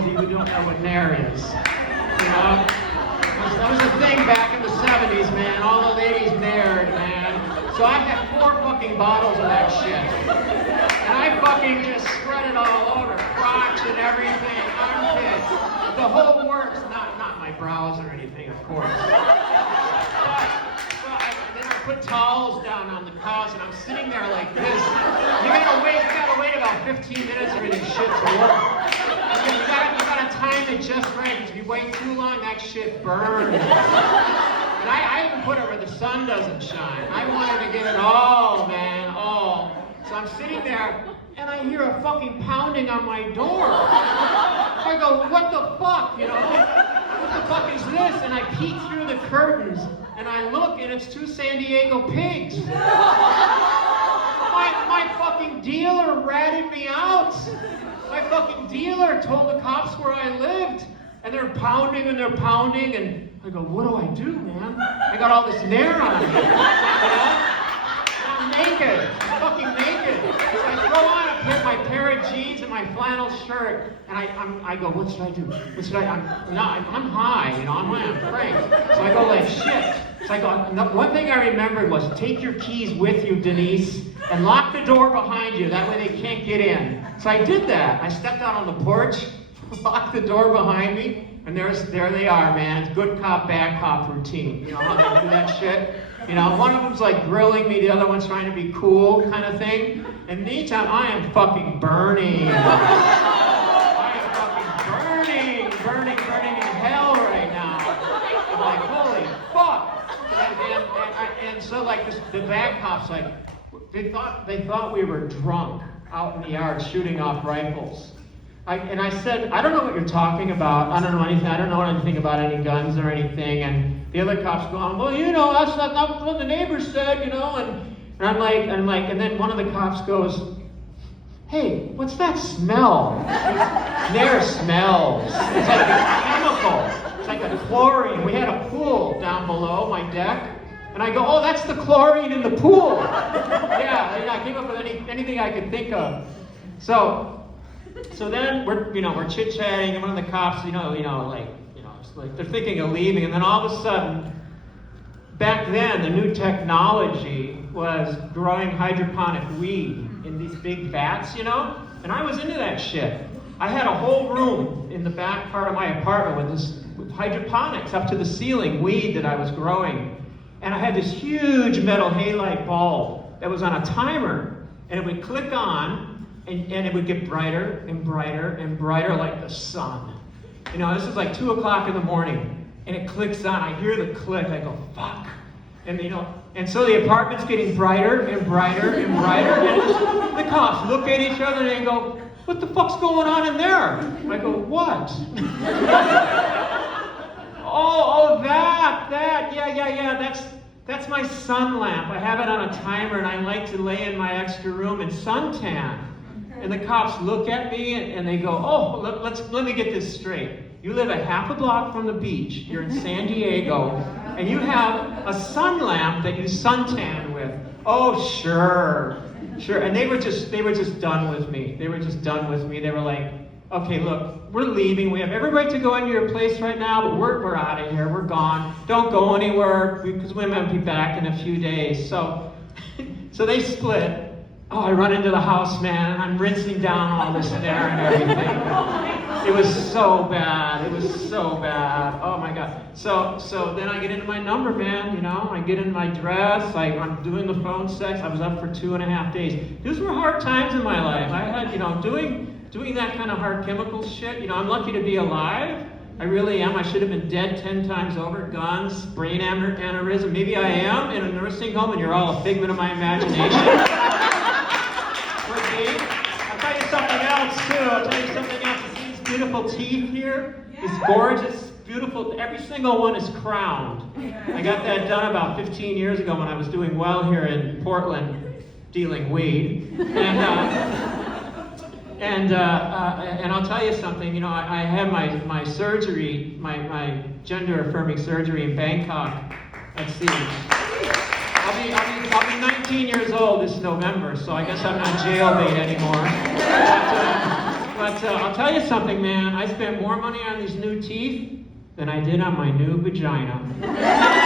those of you who don't know what Nair is. You know? That was a thing back in the 70s, man. All the ladies Naired, man. So I had 4 fucking bottles of that shit. And I fucking just spread it all over. Crotch and everything, armpits. The whole works. Not my brows or anything, of course. Then I put towels down on the couch and I'm sitting there like this. You gotta wait about 15 minutes for this shit to work. You gotta time it just right, because if you wait too long, that shit burns. And I even put it where the sun doesn't shine. I wanted to get it all, man, all. So I'm sitting there, and I hear a fucking pounding on my door. I go, what the fuck, you know? What the fuck is this? And I peek through the curtains, and I look, and it's 2 San Diego pigs. My fucking dealer ratted me out. My fucking dealer told the cops where I lived. And they're pounding, and I go, what do I do, man? I got all this Nair on me. You know? I'm naked. I'm fucking naked. So I throw on my pair of jeans and my flannel shirt, and I go, what should I do? I'm high, you know, I'm afraid. So I go like, shit. So I go, one thing I remembered was, take your keys with you, Denise, and lock the door behind you. That way they can't get in. So I did that. I stepped out on the porch, locked the door behind me, and there they are, man. It's good cop, bad cop routine. You know how they do that shit? You know, one of them's like grilling me, the other one's trying to be cool, kind of thing. And meantime, I am fucking burning. I am fucking burning in hell right now. I'm like, holy fuck. And so like the bad cops, like, they thought we were drunk out in the yard shooting off rifles. And I said, I don't know what you're talking about. I don't know anything. I don't know anything about any guns or anything. And the other cops going, well, you know, that's not what the neighbors said, you know. And I'm like, and then one of the cops goes, hey, what's that smell? Nair smells. It's like a chemical. It's like a chlorine. We had a pool down below my deck. And I go, oh, that's the chlorine in the pool. Yeah, and I came up with anything I could think of. So then we're chit-chatting, and one of the cops, it's like they're thinking of leaving, and then all of a sudden, back then, the new technology was growing hydroponic weed in these big vats, you know? And I was into that shit. I had a whole room in the back part of my apartment with hydroponics up to the ceiling, weed that I was growing. And I had this huge metal halide bulb that was on a timer, and it would click on, and it would get brighter and brighter and brighter like the sun. You know, this is like 2 o'clock in the morning, and it clicks on. I hear the click. I go, fuck. And so the apartment's getting brighter and brighter and brighter, and the cops look at each other and they go, what the fuck's going on in there? I go, what? oh, that, yeah, that's my sun lamp. I have it on a timer, and I like to lay in my extra room and suntan. And the cops look at me and they go, oh, let me get this straight. You live a half a block from the beach, you're in San Diego, and you have a sun lamp that you suntan with. Oh, sure. And they were just done with me. They were like, okay, look, we're leaving. We have every right to go into your place right now, but we're out of here. We're gone. Don't go anywhere, because we might be back in a few days. So they split. Oh, I run into the house, man, and I'm rinsing down all this Nair and everything. It was so bad. Oh my God. So then I get into my number, man, you know. I get in my dress. I'm doing the phone sex. I was up for 2.5 days. Those were hard times in my life. I had, doing that kind of hard chemical shit. I'm lucky to be alive. I really am. I should have been dead 10 times over. Guns, brain aneurysm. Maybe I am in a nursing home, and you're all a figment of my imagination. I'll tell you something else, too. See these beautiful teeth here? It's gorgeous, beautiful. Every single one is crowned. I got that done about 15 years ago when I was doing well here in Portland, dealing weed. And I'll tell you something. I had my surgery, my gender-affirming surgery in Bangkok. Let's see. I'll be 19 years old this November, so I guess I'm not jailbait anymore. But I'll tell you something, man. I spent more money on these new teeth than I did on my new vagina.